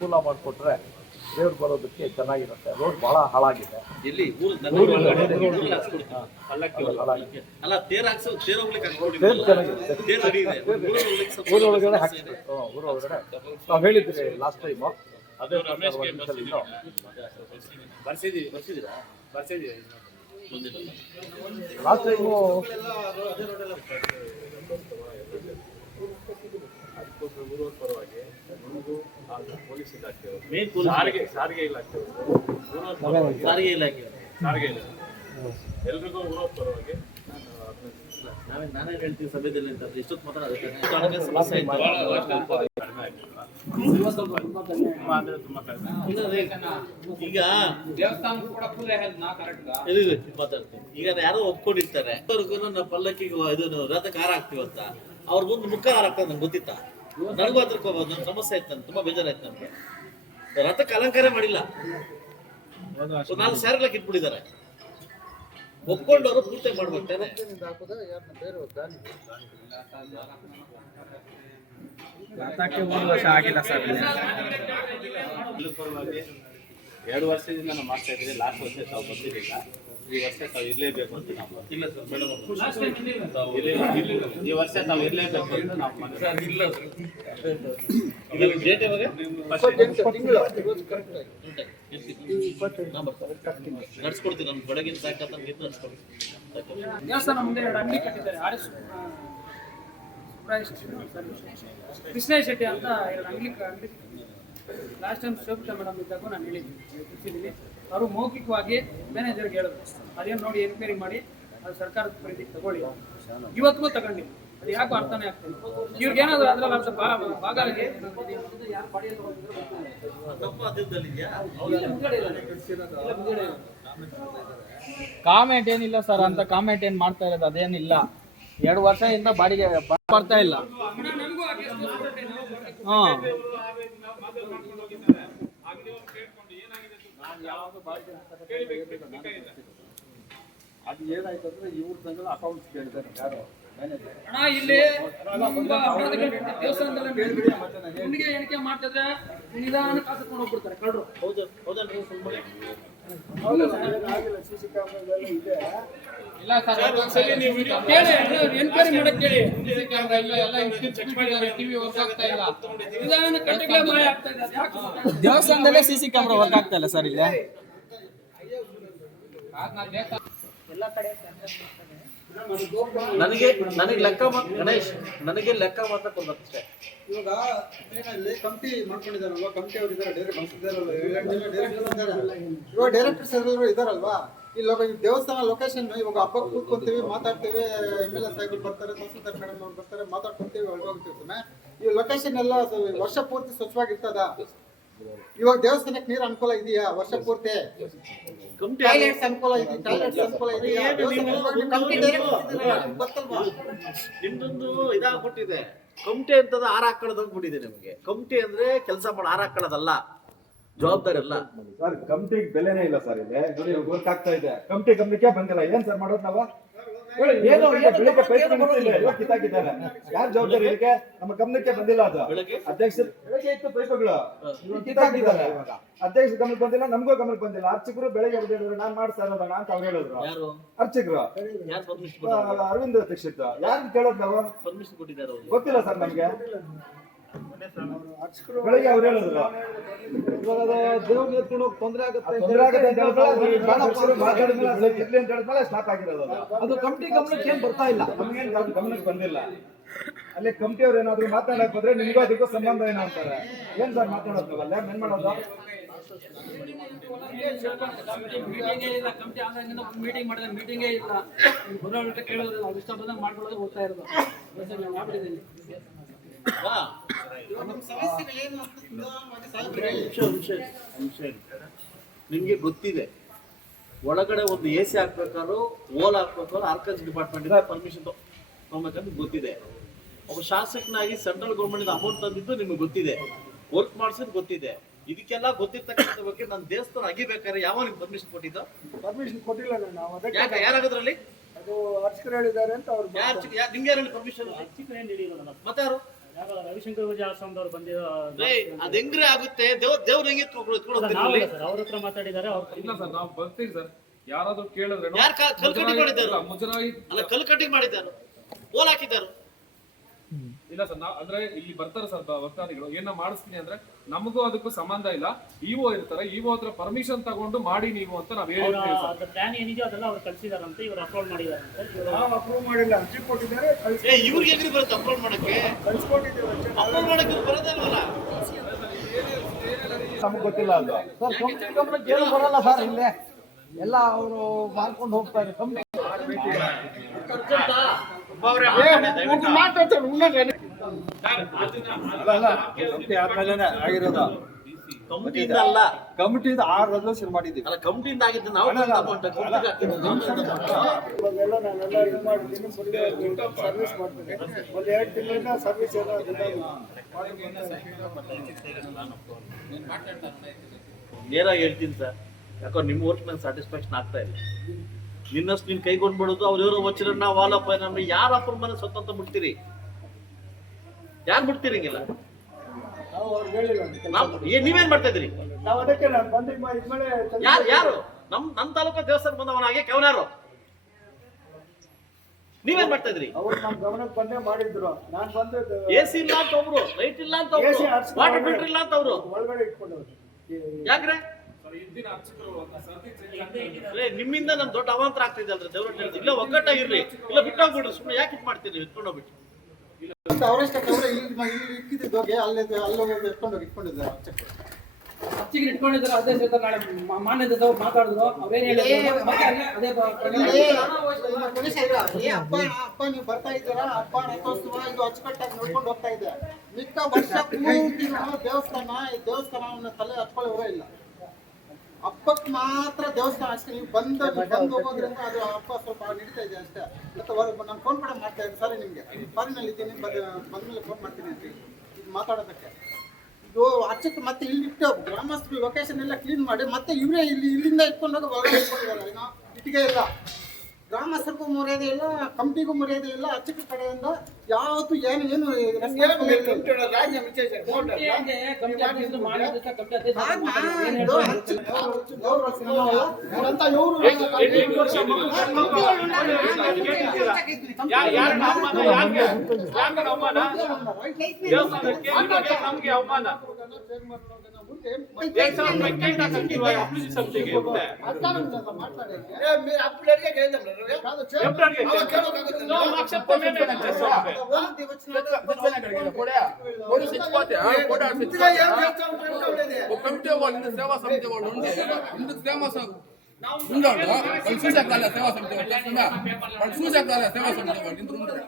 ಅನುಕೂಲ ಮಾಡಿಕೊಟ್ರೆ ದೇವ್ರು ಬರೋದಕ್ಕೆ ಚೆನ್ನಾಗಿರುತ್ತೆ. ರೋಡ್ ಬಹಳ ಹಾಳಾಗಿದೆ. ಊರೊಳಗಡೆ ಹ್ಮ್, ಊರೊಳಗಡೆ. ನಾವು ಹೇಳಿದ್ರಿ ಲಾಸ್ಟ್ ಟೈಮು ಅದೇ ಲಾಸ್ಟ್ ಟೈಮು ಊರವ್ರ ಪರವಾಗಿ ನಮಗೂ ಪೊಲೀಸ್ ಇಲಾಖೆ ಮೇನ್ ಪೊಲೀಸ್ ಸಾರಿಗೆ ಸಾರಿಗೆ ಇಲಾಖೆ ಸಾರಿಗೆ ಇಲಾಖೆ. ಸಾರಿಗೆ ಇಲಾಖೆ ಎಲ್ರಿಗೂ ಪರವಾಗಿ ನಾನು ನಾವೇ ಅಂತ. ಮಾತ್ರ ಅದಕ್ಕೆ ಸಮಸ್ಯೆ. ಕಡಿಮೆ ಆಗಿಲ್ಲ ಇಲ್ಲ ರೀ, ಈಗ ಮಾತಾಡ್ತೀನಿ. ಈಗ ಯಾರೋ ಒಪ್ಕೊಂಡಿರ್ತಾರೆ. ಪಲ್ಲಕ್ಕಿ ನಮ್ಮ ಪಲ್ಲಕ್ಕಿಗೆ ಇದು ರಥ ಕಾರ ಹಾಕ್ತೀವಿ ಅಂತ. ಅವ್ರ ಮುಂದೆ ಮುಖ ಹಾರಾಕ್ತಾರೆ ನಂಗೆ ಗೊತ್ತಿತ್ತ? ನನಗೂ ಅದ್ರ ನನ್ನ ಸಮಸ್ಯೆ ಆಯ್ತು ನನ್ಗೆ ತುಂಬಾ ಬೇಜಾರಾಯ್ತು ನಮ್ಗೆ ರಥಕ್ಕೆ ಅಲಂಕಾರ ಮಾಡಿಲ್ಲ. ನಾಲ್ಕು ಸ್ಯಾರಿಲ್ಲ ಇಟ್ಬಿಟ್ಟಿದ್ದಾರೆ ಒಪ್ಕೊಂಡವರು ಪೂರ್ತಿ ಪರವಾಗಿ ಎರಡು ವರ್ಷದಿಂದ ನಾನು ಮಾಡ್ತಾ ಇದ್ದೀನಿ. ಲಾಸ್ಟ್ ವರ್ಷ ತಾವು ಬಂದಿರಲಿಲ್ಲ. ಈ ವರ್ಷ ತಾವು ಇರಲೇಬೇಕು ಅಂತ ನಾವು ಇಲ್ಲ ಸರ್ ಮೇಡಮ್ ತಾವು ಇರ್ಲೇ- ಈ ವರ್ಷ ತಾವು ಇರಲೇಬೇಕು ಅಂತ ನಾವು ಇಲ್ಲ ಸರ್. ಡೇಟ್ ಯಾವಾಗ? ನಡ್ಸ್ಕೊಡ್ತೀನಿ ನಾನು ಬೆಳಗಿನ ಸಾಯಂಕಾಲ ತನಕ ಇದ್ದು ನಡ್ಸ್ಕೊಡ್ತೀನಿ ದೇವಸ್ಥಾನ ಮುಂದೆ ಎರಡು ಅಂಗಡಿ ಕಟ್ಟಿದ್ದಾರೆ. ಆರ್ ಎಸ್ ಕೃಷ್ಣ ಶೆಟ್ಟಿ ಅಂತ ಎರಡು ಅಂಗಡಿ ಅಂಗಡಿ ಲಾಸ್ಟ್ ಟೈಮ್ ಶೋಭಿತಾ ಮೇಡಮ್ ಇದ್ದಾಗ ನಾನು ಹೇಳಿದ್ದೀನಿ ತಿಳಿಸಿದ್ದೀನಿ. ಅವರು ಮೌಖಿಕವಾಗಿ ಮ್ಯಾನೇಜರ್ಗೆ ಹೇಳಿದ್ರು. ಅದೇನು ನೋಡಿ ಎನ್ಕ್ವೈರಿ ಮಾಡಿ ಅದು ಸರ್ಕಾರದ ಪರಿಧಿ ತಗೊಳ್ಳಿ. ಇವತ್ತಿಗೂ ತಗೊಂಡಿಲ್ಲ. ಅದು ಯಾಕೋ ಅರ್ಥನೇ ಆಗ್ತದೆ ಇವ್ರಿಗೆ ಏನಾದ್ರು ಅದ್ರಲ್ಲಿ ಅರ್ಥ ಇದೆಯಾ ಕಾಮೆಂಟ್ ಏನಿಲ್ಲ ಸರ್ ಅಂತ ಕಾಮೆಂಟ್ ಏನ್ ಮಾಡ್ತಾ ಇರೋದು ಅದೇನಿಲ್ಲ. ಎರಡು ವರ್ಷದಿಂದ ಬಾಡಿಗೆ ಬರ್ತಾ ಇಲ್ಲ. ಹಾ. ಅದು ಏನಾಯ್ತು ಅಂದ್ರೆ ಇವ್ರ ಸಂಗಡ ಅಕೌಂಟ್ಸ್ ಕೇಳಿದ್ದಾರೆ ಯಾರು ಹಣ ಇಲ್ಲಿ. ದೇವಸ್ಥಾನದಲ್ಲಿ ಎಣಿಕೆ ಮಾಡ್ತಿದ್ರೆ ನಿಧಾನ ಕಾಸು ಹೋಗ್ಬಿಡ್ತಾರೆ ಕಳ್ರು ಹೌದು ಹೌದಾ ಸುಮ್ಮನೆ ಇಲ್ಲ ಸರ್ ಕೇಳಿ ಎನ್ಕ್ವೈರಿ ಮಾಡಕ್ ಕೇಳಿ. ನಿಧಾನ ಕಟ್ಟೆಗಳ ಮಾಯ ಆಗ್ತಾ ಇದೆ ಅದು ಯಾಕೆ ಗೊತ್ತಾಗ್ತಿಲ್ಲ? ದೇವಸ್ಥಾನದಲ್ಲೇ ಸಿಸಿ ಸಿ ಕ್ಯಾಮ್ರಾ ವರ್ಕ್ ಆಗ್ತಾ ಇಲ್ಲ ಸರ್ ಇಲ್ಲಿ. ನನಗೆ ನನಗೆ ಲೆಕ್ಕ ಮಾತ್ರ ಗಣೇಶ್, ನನಗೆ ಲೆಕ್ಕ ಮಾತ್ರ ಕೊಡ್ಬೇಕಷ್ಟೇ. ಇವಾಗ ಏನಲ್ಲಿ ಕಮಿಟಿ ಮಾಡ್ಕೊಂಡಿದಾರಲ್ವ ಕಮಿಟಿ ಅವರು ಇದ್ದಾರೆ ಡೈರೆಕ್ಟ್ ಇದ್ದಾರೆ ಇವಾಗ ಡೈರೆಕ್ಟರ್ಸ್ ಎಲ್ಲರೂ ಇದಾರಲ್ವಾ? ಇಲ್ಲಿ ದೇವಸ್ಥಾನ ಲೊಕೇಶನ್ ಇವಾಗ ಅಪ್ಪ ಕೂತ್ಕೊಂತೀವಿ, ಮಾತಾಡ್ತೀವಿ ಎಂ ಎಲ್ ಎ ಸಾಹೇಬರು ಬರ್ತಾರೆ, ತಹಸೀಲ್ದಾರ್ ಮೇಡಮ್ ಅವ್ರು ಬರ್ತಾರೆ, ಮಾತಾಡ್ಕೊಂತೀವಿ ಈ ಲೊಕೇಶನ್ ಎಲ್ಲ ವರ್ಷ ಪೂರ್ತಿ ಸ್ವಚ್ಛವಾಗಿರ್ತದ? ಇವಾಗ ದೇವಸ್ಥಾನಕ್ಕೆ ನೀರು ಅನುಕೂಲ ಇದೆಯಾ? ವರ್ಷ ಪೂರ್ತಿ? ಕಮಿಟಿ ಟಾಯ್ಲೆಟ್ಸ್ ಅನುಕೂಲ ಇದೆ ಟಾಯ್ಲೆಟ್ಸ್ ಅನುಕೂಲ ಇದೆಯಾ? ನಿಮ್ದೊಂದು ಇದಾಗ್ಬಿಟ್ಟಿದೆ. ಕಮಿಟಿ ಅಂತದ ಆರ ಹಾಕೊಳ್ಳೋದು ಹೋಗ್ಬಿಟ್ಟಿದೆ ನಿಮಗೆ. ಕಮಿಟಿ ಅಂದ್ರೆ ಕೆಲಸ ಮಾಡಿ ಆರ ಹಾಕೊಳ್ಳೋದಲ್ಲ. ಜವಾಬ್ದಾರಿ ಅಲ್ಲ. ಸರ್ ಕಮಿಟಿಗೆ ಬೆಲೆನೇ ಇಲ್ಲ ಸರ್ ಇಲ್ಲಿ. ಗೊತ್ತಾಗ್ತಾ ವರ್ಕ್ ಆಗ್ತಾ ಇದೆ. ಕಮಿಟಿ ಗಮನಕ್ಕೆ ಬಂದಿಲ್ಲ. ಏನ್ ಸರ್ ಮಾಡೋದ್ ನಾವು? ಏನು ಏನು ಬೆಳಿಗ್ಗೆ ಪೈಪ್ ನಿಲ್ಸಿಲ್ಲ, ಇವಾಗ ಕಿತ್ತಾಕಿದ್ದಾರೆ. ಯಾರು ಜವಾಬ್ದಾರಿ ಇದಕ್ಕೆ? ನಮ್ಮ ಗಮನಕ್ಕೆ ಬಂದಿಲ್ಲ ಅದು. ಅಧ್ಯಕ್ಷ ಬೆಳಗ್ಗೆ ಇತ್ತು ಕಿತ್ತಾಕಿದ್ದಾರೆ. ಅಧ್ಯಕ್ಷ ಗಮನಕ್ಕೆ ಬಂದಿಲ್ಲ ನಮಗೂ ಗಮನಕ್ಕೆ ಬಂದಿಲ್ಲ. ಅರ್ಚಕರು ಬೆಳಗ್ಗೆ ಹೇಳಿದ್ರು ನಾನ್ ಮಾಡ್ತಾ ಇರೋದ ಅಂತ ಅವ್ರು ಹೇಳಿದ್ರು. ಯಾರು? ಅರ್ಚಕರು. ಅರವಿಂದ್ ದೀಕ್ಷಿತ್ ಯಾರು ಕೇಳೋದು ನಾವು ಗೊತ್ತಿಲ್ಲ ಸರ್ ನಮ್ಗೆ. ಬೆಳಿಗ್ಗೆ ಅವ್ರು ಹೇಳಿದ್ರು. ಇವಾಗ ದೇವ್ರಿಗೆ ಎತ್ಕೊಂಡು ಹೋಗಿ ತೊಂದರೆ ಆಗುತ್ತೆ ತೊಂದರೆ ಆಗುತ್ತೆ ಅಂತ ಹೇಳಿದ್ಮೇಲೆ ಅಧ್ಯಕ್ಷರು ಮಾತಾಡಿದ್ಮೇಲೆ ಇರ್ಲಿ ಅಂತ ಹೇಳಿದ್ಮೇಲೆ ಸ್ಟಾಪ್ ಆಗಿರೋದು ಅದು. ಅದು ಕಮಿಟಿ ಗಮನಕ್ಕೆ ಏನ್ ಬರ್ತಾ ಇಲ್ಲ? ನಮ್ಗೇನ್ ಗಮನಕ್ಕೆ ಬಂದಿಲ್ಲ. ಅಲ್ಲಿ ಕಮಿಟಿ ಅವ್ರು ಏನಾದ್ರು ಮಾತಾಡಕ್ ಹೋದ್ರೆ ನಿಮ್ಗೂ ಅದಕ್ಕೂ ಸಂಬಂಧ ಏನ ಅಂತಾರೆ. ಏನ್ ಸರ್ ಮಾತಾಡೋದು ನಾವು ಅಲ್ಲೇ ಏನ್ ಮಾಡೋದು? ಮೀಟಿಂಗೇ ಮಾಡಿದ್ರೆ ಮೀಟಿಂಗೇ ಇಲ್ಲ ಕೇಳೋದು ಇಷ್ಟ ಬಂದಂಗೆ ಮಾಡ್ಕೊಳ್ಳೋದು ಹೋಗ್ತಾ ಇರೋದು. ಮಾಡ್ಬಿಟ್ಟಿದ್ದೀನಿ. ನಿಮ್ಗೆ ಗೊತ್ತಿದೆ. ಒಳಗಡೆ ಒಂದು ಎ ಸಿ ಹಾಕ್ಬೇಕಾದ್ರು ಓಲ್ ಹಾಕ್ಬೇಕಾದ್ರು ಆರ್ಕನ್ಸ್ ಡಿಪಾರ್ಟ್ಮೆಂಟ್ ಇಂದ ಪರ್ಮಿಷನ್ ತಗೊಬೇಕಂತ ಗೊತ್ತಿದೆ. ಒಬ್ಬ ಶಾಸಕನಾಗಿ ಸೆಂಟ್ರಲ್ ಗೌರ್ಮೆಂಟ್ ಅಮೌಂಟ್ ತಂದಿದ್ದು ನಿಮ್ಗೆ ಗೊತ್ತಿದೆ. ವರ್ಕ್ ಮಾಡಿಸಿದ್ ಗೊತ್ತಿದೆ. ಇದಕ್ಕೆಲ್ಲ ಗೊತ್ತಿರ್ತಕ್ಕಂಥ ಬಗ್ಗೆ ನಾನು ದೇವಸ್ಥಾನ ಅಗಿಬೇಕಾದ್ರೆ ಯಾವ ನಿಮ್ಗೆ ಪರ್ಮಿಷನ್ ಕೊಟ್ಟಿದ್ದು? ಪರ್ಮಿಷನ್ ಕೊಟ್ಟಿಲ್ಲ ನಾವು ಅದಕ್ಕೆ ಯಾಕೆ ಯಾರಾಗದ್ರಲ್ಲಿ? ಅದು ಅರ್ಚಕರು ಹೇಳಿದ್ದಾರೆ ಅಂತ ಅವ್ರು ಯಾರು ಯಾರು ನಿಮ್ಗೆ ಯಾರು ಪರ್ಮಿಷನ್ ಮತ್ತೆ ಯಾರು ಯಾರೋ ರವಿಶಂಕರ್ ಪೂಜೆ ಆಶ್ರಮದವ್ರು ಬಂದಿರೋ ಅದ್ ಹೆಂಗ್ರೆ ಆಗುತ್ತೆ? ದೇವ್ ದೇವ್ರ ಹೆಂಗೆ ನಾವಲ್ಲ ಸರ್ ಅವ್ರ ಹತ್ರ ಮಾತಾಡಿದ್ದಾರೆ ಅವ್ರ ಇಲ್ಲ ಸರ್ ನಾವು ಬರ್ತೀವಿ ಸರ್. ಯಾರಾದ್ರೂ ಕೇಳಿದ್ರೆ ಯಾರ್ ಕ- ಕಲ್ಕಟ್ಟಿ ಮಾಡಿದ್ದಾರೆ? ಅಲ್ಲ ಕಲ್ ಕಟ್ಟಿಂಗ್ ಮಾಡಿದ್ದಾರೆ. ಓಲ್ ಹಾಕಿದ್ದಾರೆ. ಇಲ್ಲ ಸರ್ ನಾ ಅಂದ್ರೆ ಇಲ್ಲಿ ಬರ್ತಾರೆ ಸರ್ ಭಕ್ತಾದಿಗಳು ಏನ ಮಾಡಿಸ್ತೀನಿ ಅಂದ್ರೆ ನಮಗೂ ಅದಕ್ಕೂ ಸಂಬಂಧ ಇಲ್ಲ. ಇಒ ಇರ್ತಾರೆ ಇಒ ಹತ್ರ ಪರ್ಮಿಷನ್ ತಗೊಂಡು ಮಾಡಿ ನೀವು ಅಂತ ನಾವ್ ಹೇಳಿ ಹೇಳಿರ್ತೀವಿ ಸರ್. ಪ್ಲಾನ್ ಏನಿದೆಯೋ ಅದೆಲ್ಲ ಅವ್ರು ಕಳ್ಸಿದಾರಂತೆ ಇವ್ರು ಅಪ್ಲೋಡ್ ಮಾಡಿದಾರಂತೆ. ನಾವು ಅಪ್ರೂವ್ ಮಾಡಿಲ್ಲ ಅರ್ಜಿ ಕೊಟ್ಟಿದ್ದಾರೆ ಏ ಇವ್ರಿಗೆ ಹೆಂಗ್ರಿ ಬರುತ್ತೆ ಅಪ್ಲೋಡ್ ಮಾಡಕ್ಕೆ? ಕಳ್ಸಿಕೊಟ್ಟಿದ್ದೇವೆ ಅಪ್ಲೋಡ್ ಮಾಡಕ್ಕೆ ಇವ್ರು ಬರೋದೇ ಇಲ್ವಲ್ಲ? ನಮಗ್ ಗೊತ್ತಿಲ್ಲ ಅದು. ಸರ್ ಕಂಪ್ನಿ ಕಂಪ್ನಿ ಏನು ಬರಲ್ಲ ಸರ್ ಇಲ್ಲೇ ಎಲ್ಲ ಅವರು ಮಾಡ್ಕೊಂಡು ಹೋಗ್ತಾರೆ ಕಂಪ್ನಿ ಮಾತಾಡ್ತಾರೆ ಕಮಿಟಿ ಆದ್ಮೇಲೆ ಆಗಿರೋದು. ಕಮಿಟಿಯಿಂದ ಅಲ್ಲ ಕಮಿಟಿಯಿಂದ ಆರು ರೆಸಲ್ಯೂಷನ್ ಮಾಡಿದ್ದೀವಿ. ಅಲ್ಲ ಕಮಿಟಿಯಿಂದ ಆಗಿದ್ದು ನಾವು ಅಲ್ಲ, ಅಲ್ಲ. amount ಕಮಿಟಿಗೆ ಹಾಕಿದ್ದು ನಾವು. ಇವಾಗೆಲ್ಲ ನಾನೆಲ್ಲ ಇದು ಮಾಡಿದ್ದೀನಿ ಸರ್ವಿಸ್ ಮಾಡ್ತೀನಿ. ಒಂದು ಎರಡು ತಿಂಗಳಿಂದ ಸರ್ವಿಸ್ ಎಲ್ಲ ನೇರಾಗಿ ಹೇಳ್ತೀನಿ ಸರ್. ಯಾಕೋ ನಿಮ್ಮ ವರ್ಕ್ ನಂಗೆ ಸ್ಯಾಟಿಸ್ಫ್ಯಾಕ್ಷನ್ ಆಗ್ತಾ ಇಲ್ಲ. ನಿನ್ನಷ್ಟು ನೀನು ಕೈಗೊಂಡ್ಬಿಡೋದು ಅವ್ರ ಇವರು ವಚನ ವಾಲಪ್ಪ ನಮ್ಮ ಯಾರ ಅಪ್ಪನ ಮನೆ ಸ್ವತಂತ್ರ ಬಿಡ್ತೀರಿ ಯಾರು ಬಿಡ್ತಿರಂಗಿಲ್ಲ? ನೀವೇನ್ ಮಾಡ್ತಾ ಇದ್ರಿ ನಾವು ಅದಕ್ಕೆ ನಾನು ಬಂದ ಇದ್ಮೇಲೆ ಯಾರು ಯಾರು? ನಮ್ ನಮ್ ತಾಲೂಕು ದೇವಸ್ಥಾನ ಬಂದವನಾಗೆ ಕೆವನಾರು. ನೀವೇನ್ ಮಾಡ್ತಾ ಇದ್ರಿ ಅವ್ರು ನಮ್ಮ ಗಮನಕ್ಕೆ ಬಂದೇ ಮಾಡಿದ್ರು. ನಾನು ಬಂದು ಎ ಸಿ ಇಲ್ಲ ಅಂತ ಒಬ್ರು ಲೈಟ್ ಇಲ್ಲ ಅಂತ ಒಬ್ರು ವಾಟರ್ ಫಿಲ್ಟರ್ ಇಲ್ಲ ಅಂತ ಅವ್ರು ಒಳಗಡೆ ಇಟ್ಕೊಂಡವ್ರು. ಯಾಕ್ರೆ? ನಿಮ್ಮಿಂದ ನಮ್ ದೊಡ್ಡ ಅವಾಂತರ ಆಗ್ತಿದೆ ಅಲ್ರಿ ದೇವ್ರ ಇಲ್ಲ ಒಗ್ಗಟ್ಟಾಗಿರ್ಲಿ. ಇಲ್ಲ ಬಿಟ್ಟೋಗ್ಬಿಡ್ರಿ ಸುಮ್ಮನೆ ಯಾಕೆ ಇದ್ ಮಾಡ್ತೀರಿ ಎತ್ಕೊಂಡು ಅಚ್ಚಿಗೆ ಇಟ್ಕೊಂಡಿದ್ದಾರೆ ಅದೇ ನಾಳೆ ಮಾನ್ಯದವ್ರು ಮಾತಾಡಿದ್ರು. ಅವೇನ್ ಹೇಳಿದ್ರು? ಮತ್ತೆ ಅಲ್ಲೇ ಅಪ್ಪ ಅಪ್ಪ ನೀವು ಬರ್ತಾ ಇದ್ದೀರಾ? ಅಪ್ಪ ರಥೋತ್ಸವ ಇದು ಅಚ್ಚುಕಟ್ಟಾಗಿ ನೋಡ್ಕೊಂಡು ಹೋಗ್ತಾ ಇದೆ. ಮಿಕ್ಕ ವರ್ಷ ದೇವಸ್ಥಾನ ಈ ದೇವಸ್ಥಾನವನ್ನ ತಲೆ ಹಚ್ಕೊಳ್ಳೋರೇ ಇಲ್ಲ. ಹಬ್ಬಕ್ಕೆ ಮಾತ್ರ ದೇವಸ್ಥಾನ ಅಷ್ಟೇ. ನೀವು ಬಂದ ಬಂದು ಹೋಗೋದ್ರಿಂದ ಅದು ಅಪ್ಪ ಸ್ವಲ್ಪ ನಡೀತಾ ಇದೆ ಅಷ್ಟೇ. ಮತ್ತೆ ನಾನು ಫೋನ್ ಕೂಡ ಮಾಡ್ತಾ ಇದ್ದೀನಿ ಸರಿ ನಿಮಗೆ. ಫಾರಿನಲ್ಲಿ ಇದ್ದೀನಿ. ಬಂದ ಬಂದ್ಮೇಲೆ ಫೋನ್ ಮಾಡ್ತೀನಿ ಅಂತ ಇದು ಮಾತಾಡೋದಕ್ಕೆ. ಇದು ಅಚ್ಚಕ್ಕೆ ಮತ್ತೆ ಇಲ್ಲಿ ಇಟ್ಟು ಗ್ರಾಮಸ್ಥರು ಲೊಕೇಶನ್ ಎಲ್ಲ ಕ್ಲೀನ್ ಮಾಡಿ, ಮತ್ತೆ ಇವರೇ ಇಲ್ಲಿ ಇಲ್ಲಿಂದ ಇಟ್ಕೊಂಡು ಹೋಗಿ ಒಳಗಡೆ ಇಟ್ಕೊಂಡಿದ್ದಾರೆ ಇಟ್ಟಿಗೆ ಇಲ್ಲ. ಗ್ರಾಮಸ್ಥರಿಗೂ ಮರ್ಯಾದೆ ಇಲ್ಲ ಕಮಿಟಿಗೂ ಮರ್ಯಾದೆ ಇಲ್ಲ ಅಚ್ಚುಕ ಕಡೆಯಿಂದ ಯಾವತ್ತು ಏನು ಏನು ಅವಮಾನ కమిటీ వాళ్ళు ఇంత సేవా సమితి వాళ్ళు ఉండి ఇందుకు సేవా సమితి ఉండవు వాళ్ళు చూసాక సేవా సమితి వాళ్ళు చేస్తున్నా వాళ్ళు చూసాక సేవా సమితి వాళ్ళు ఇంత ఉండరు